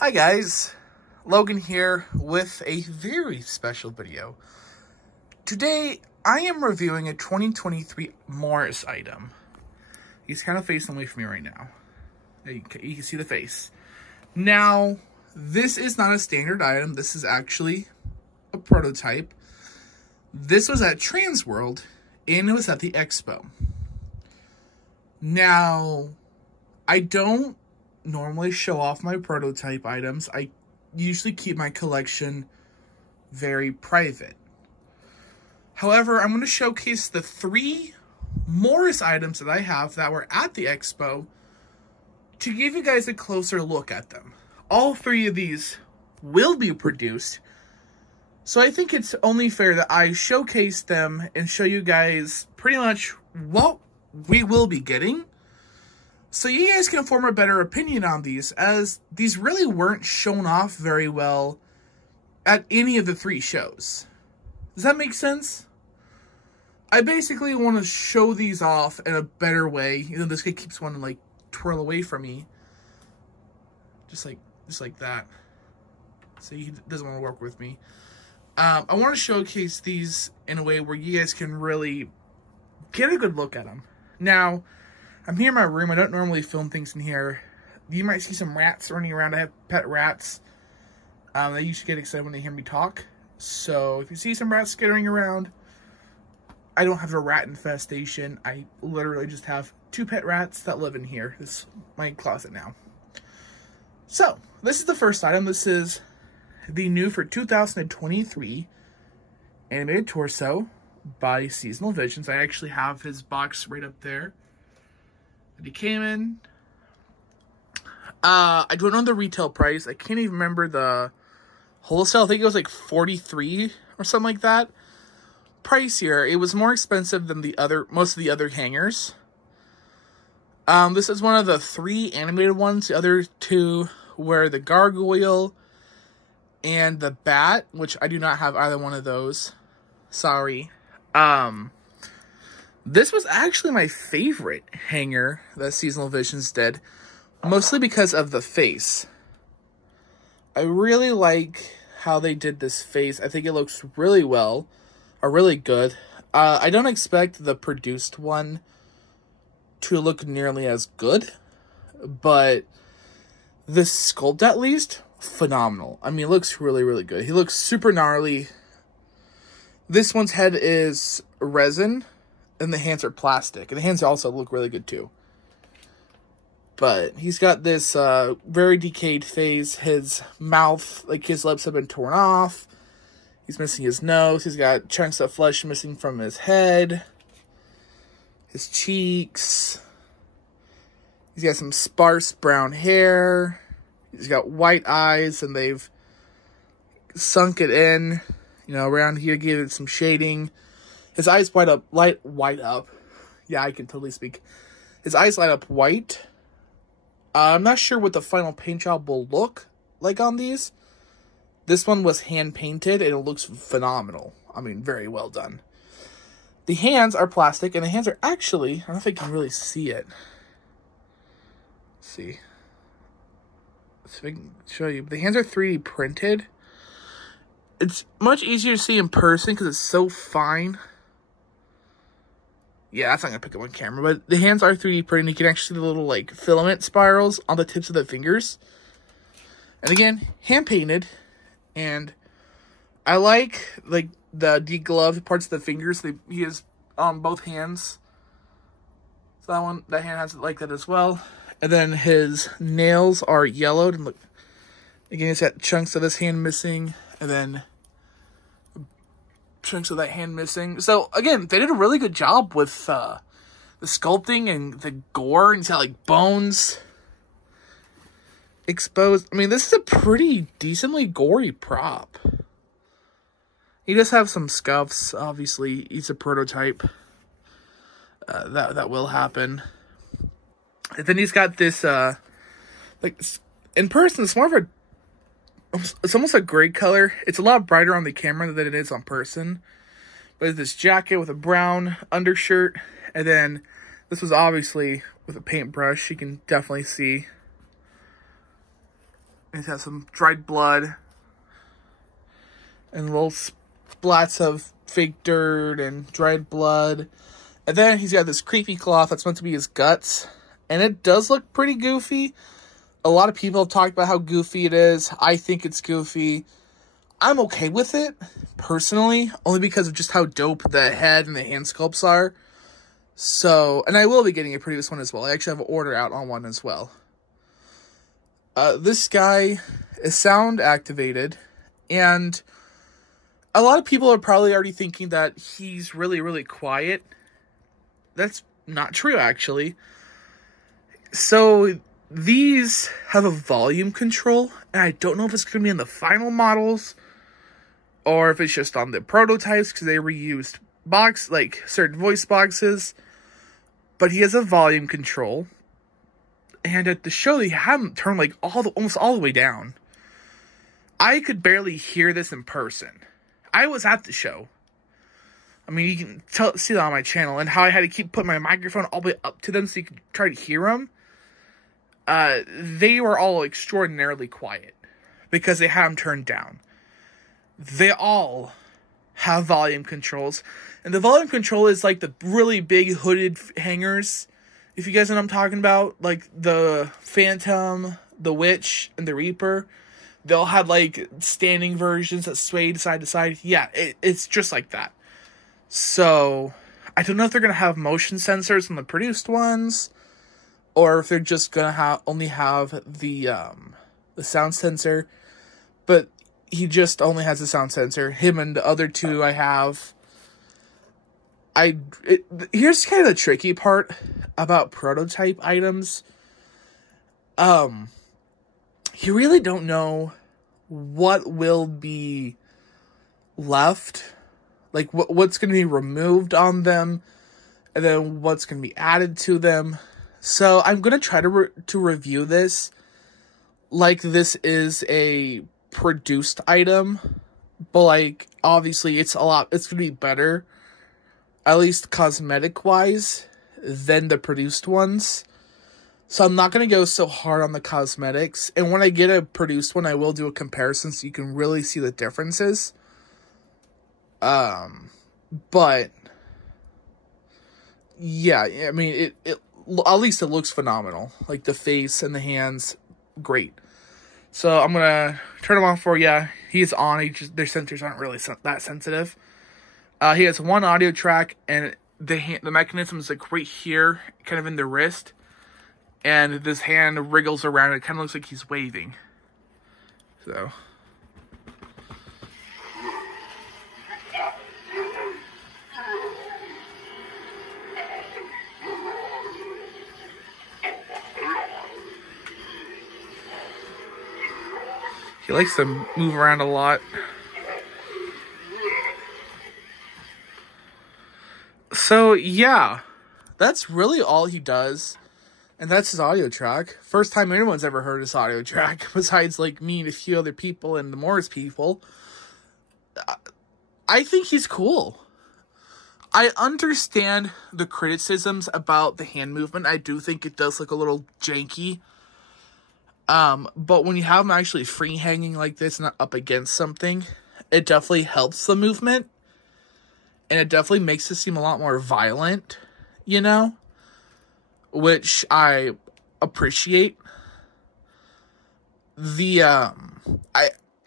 Hi guys, Logan here with a very special video. Today, I am reviewing a 2023 Morris item. He's kind of facing away from me right now. You can see the face. Now, this is not a standard item. This is actually a prototype. This was at Transworld, and it was at the Expo. Now, I don't normally show off my prototype items. I usually keep my collection very private. However, I'm going to showcase the 3 Morris items that I have that were at the Expo to give you guys a closer look at them. All 3 of these will be produced, so I think it's only fair that I showcase them and show you guys pretty much what we will be getting, so you guys can form a better opinion on these, as these really weren't shown off very well at any of the 3 shows. Does that make sense? I basically want to show these off in a better way. You know, this guy keeps wanting to like twirl away from me. Just like that. So he doesn't want to work with me. I want to showcase these in a way where you guys can really get a good look at them. Now, I'm here in my room. I don't normally film things in here. You might see some rats running around. I have pet rats. They usually get excited when they hear me talk. So if you see some rats skittering around, I don't have a rat infestation. I literally just have 2 pet rats that live in here. This is my closet now. So this is the first item. This is the new for 2023 animated torso by Seasonal Visions. I actually have his box right up there that he came in. I don't know the retail price. I can't even remember the wholesale. I think it was like $43 or something like that. Pricier. It was more expensive than most of the other hangers. This is one of the 3 animated ones. The other 2 were the gargoyle and the bat, which I do not have either one of those. Sorry. This was actually my favorite hanger that Seasonal Visions did, mostly because of the face. I really like how they did this face. I think it looks really well, or really good. I don't expect the produced one to look nearly as good, but the sculpt, at least, phenomenal. I mean, it looks really, really good. He looks super gnarly. This one's head is resin, and the hands are plastic. And the hands also look really good, too. But he's got this very decayed face. His mouth, like his lips have been torn off. He's missing his nose. He's got chunks of flesh missing from his head. His cheeks. He's got some sparse brown hair. He's got white eyes, and they've sunk it in. You know, around here, gave it some shading. His eyes light up. Yeah, I can totally speak. His eyes light up white. I'm not sure what the final paint job will look like on these. This one was hand painted, and it looks phenomenal. I mean, very well done. The hands are plastic, and the hands are actually, I don't know if I can really see it. Let's see. So I can show you. The hands are 3D printed. It's much easier to see in person because it's so fine. Yeah, that's not going to pick up on camera. But the hands are 3D printed. You can actually see the little, like, filament spirals on the tips of the fingers. And again, hand painted. And I like the degloved parts of the fingers. He has on both hands. So that hand has it like that as well. And then his nails are yellowed. And look, again, he's got chunks of his hand missing. And then chunks of that hand missing. So, again, they did a really good job with the sculpting and the gore. And he's got, like, bones exposed. I mean, this is a pretty decently gory prop. He does have some scuffs. Obviously, he's a prototype. That will happen. And then he's got this, like, in person, it's more of it's almost a gray color. It's a lot brighter on the camera than it is on person. But it's this jacket with a brown undershirt. And then this was obviously with a paintbrush. You can definitely see He's got some dried blood and little splats of fake dirt and dried blood. And then he's got this creepy cloth that's meant to be his guts. And it does look pretty goofy. A lot of people have talked about how goofy it is. I think it's goofy. I'm okay with it, personally, only because of just how dope the head and the hand sculpts are. So, and I will be getting a produced one as well. I actually have an order out on one as well. This guy is sound activated, and a lot of people are probably already thinking that he's really, really quiet. That's not true, actually. So, these have a volume control, and I don't know if it's going to be in the final models, or if it's just on the prototypes, because they reused certain voice boxes. But he has a volume control. And at the show, they have him turn almost all the way down. I could barely hear this in person. I was at the show. I mean, you can see that on my channel. And how I had to keep putting my microphone all the way up to them so you could try to hear them. They were all extraordinarily quiet. Because they had them turned down. They all have volume controls. And the volume control is like the really big hooded hangers. If you guys know what I'm talking about. Like the Phantom, the Witch, and the Reaper. They'll have like standing versions that sway side to side. Yeah, it's just like that. So, I don't know if they're going to have motion sensors on the produced ones. Or if they're just going to only have the sound sensor. But he just only has a sound sensor. Him and the other two I have. Here's kind of the tricky part about prototype items. You really don't know what will be left. Like, what's going to be removed on them. And then what's going to be added to them. So, I'm going to try to review this like this is a produced item, but like obviously it's gonna be better, at least cosmetic wise, than the produced ones. So I'm not gonna go so hard on the cosmetics, and when I get a produced one I will do a comparison so you can really see the differences. But yeah, I mean it at least it looks phenomenal. Like the face and the hands, great. So I'm gonna turn him on for you. He's on. Their sensors aren't really that sensitive. He has one audio track, and the mechanism is like right here, kind of in the wrist, and this hand wriggles around. It kind of looks like he's waving. So. He likes to move around a lot. So, yeah. That's really all he does. And that's his audio track. First time anyone's ever heard his audio track. Besides, like, me and a few other people and the Morris people. I think he's cool. I understand the criticisms about the hand movement. I do think it does look a little janky. But when you have them actually free hanging like this, not up against something, it definitely helps the movement. And it definitely makes it seem a lot more violent, you know? Which I appreciate. I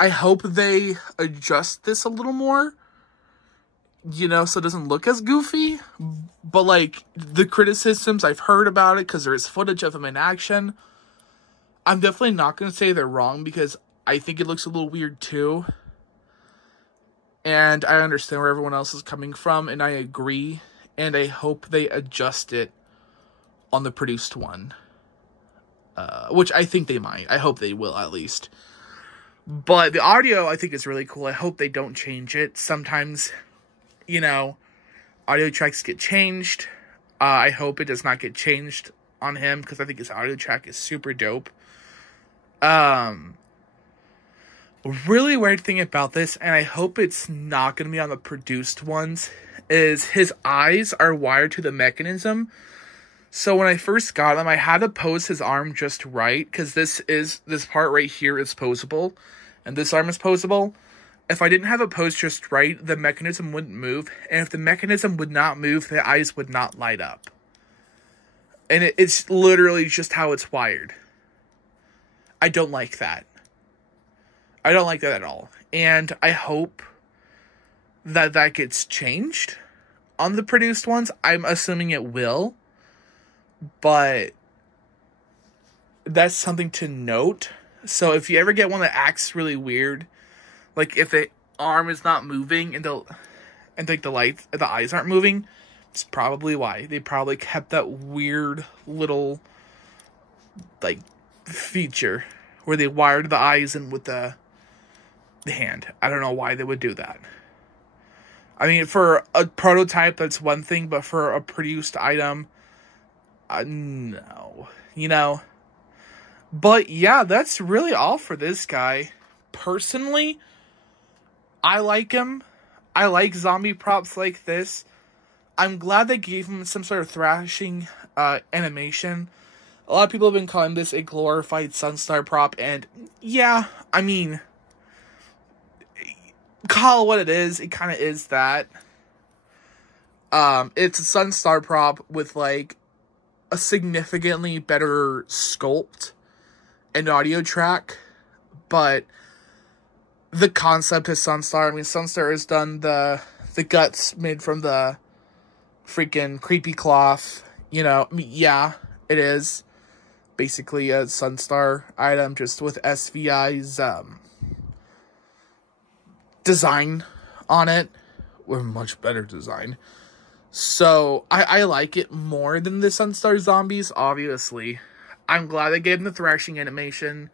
hope they adjust this a little more, you know, so it doesn't look as goofy. But, like, the criticisms, I've heard about it because there's footage of him in action. I'm definitely not going to say they're wrong because I think it looks a little weird too. And I understand where everyone else is coming from, and I agree. And I hope they adjust it on the produced one. Which I think they might. I hope they will, at least. But the audio, I think, is really cool. I hope they don't change it. Sometimes, you know, audio tracks get changed. I hope it does not get changed on him, because I think his audio track is super dope. Really weird thing about this, and I hope it's not going to be on the produced ones, is his eyes are wired to the mechanism. So when I first got him, I had to pose his arm just right, because this part right here is posable, and this arm is posable. If I didn't have it posed just right, the mechanism wouldn't move, and if the mechanism would not move, the eyes would not light up. And it's literally just how it's wired. I don't like that. I don't like that at all. And I hope that that gets changed on the produced ones. I'm assuming it will. But that's something to note. So if you ever get one that acts really weird, like if the arm is not moving and like the eyes aren't moving, it's probably why. They probably kept that weird little like feature where they wired the eyes in with the hand. I don't know why they would do that. I mean, for a prototype, that's one thing, but for a produced item, no. You know? But yeah, that's really all for this guy. Personally, I like him. I like zombie props like this. I'm glad they gave him some sort of thrashing animation. A lot of people have been calling this a glorified Sunstar prop, and yeah, I mean, call it what it is. It kind of is that. It's a Sunstar prop with like a significantly better sculpt and audio track, but the concept is Sunstar. I mean, Sunstar has done the guts made from the freaking creepy cloth. You know, I mean, yeah, it is basically a Sunstar item, just with SVI's design on it, or much better design. So I like it more than the Sunstar zombies. Obviously, I'm glad they gave him the thrashing animation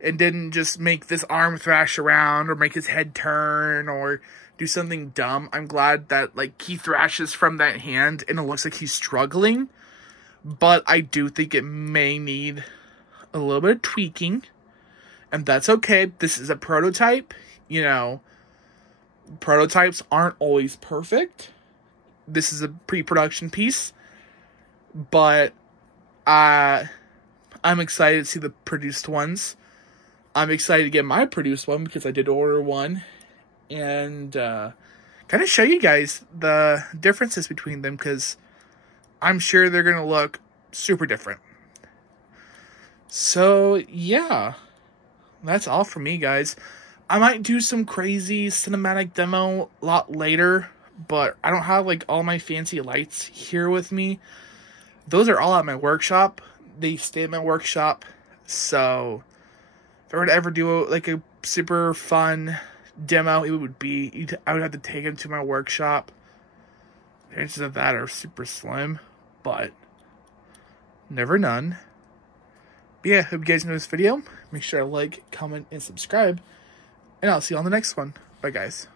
and didn't just make this arm thrash around or make his head turn or do something dumb. I'm glad that like he thrashes from that hand and it looks like he's struggling. But I do think it may need a little bit of tweaking, and that's okay. This is a prototype. You know, prototypes aren't always perfect. This is a pre-production piece, but I'm excited to see the produced ones. I'm excited to get my produced one because I did order one, and kind of show you guys the differences between them, because I'm sure they're going to look super different. So, yeah. That's all from me, guys. I might do some crazy cinematic demo a lot later, but I don't have, like, all my fancy lights here with me. Those are all at my workshop. They stay at my workshop. So, if I were to ever do, like, a super fun demo, it would be, I would have to take them to my workshop. The chances of that are super slim, but never none. But yeah, hope you guys enjoyed this video. Make sure to like, comment, and subscribe. And I'll see you on the next one. Bye, guys.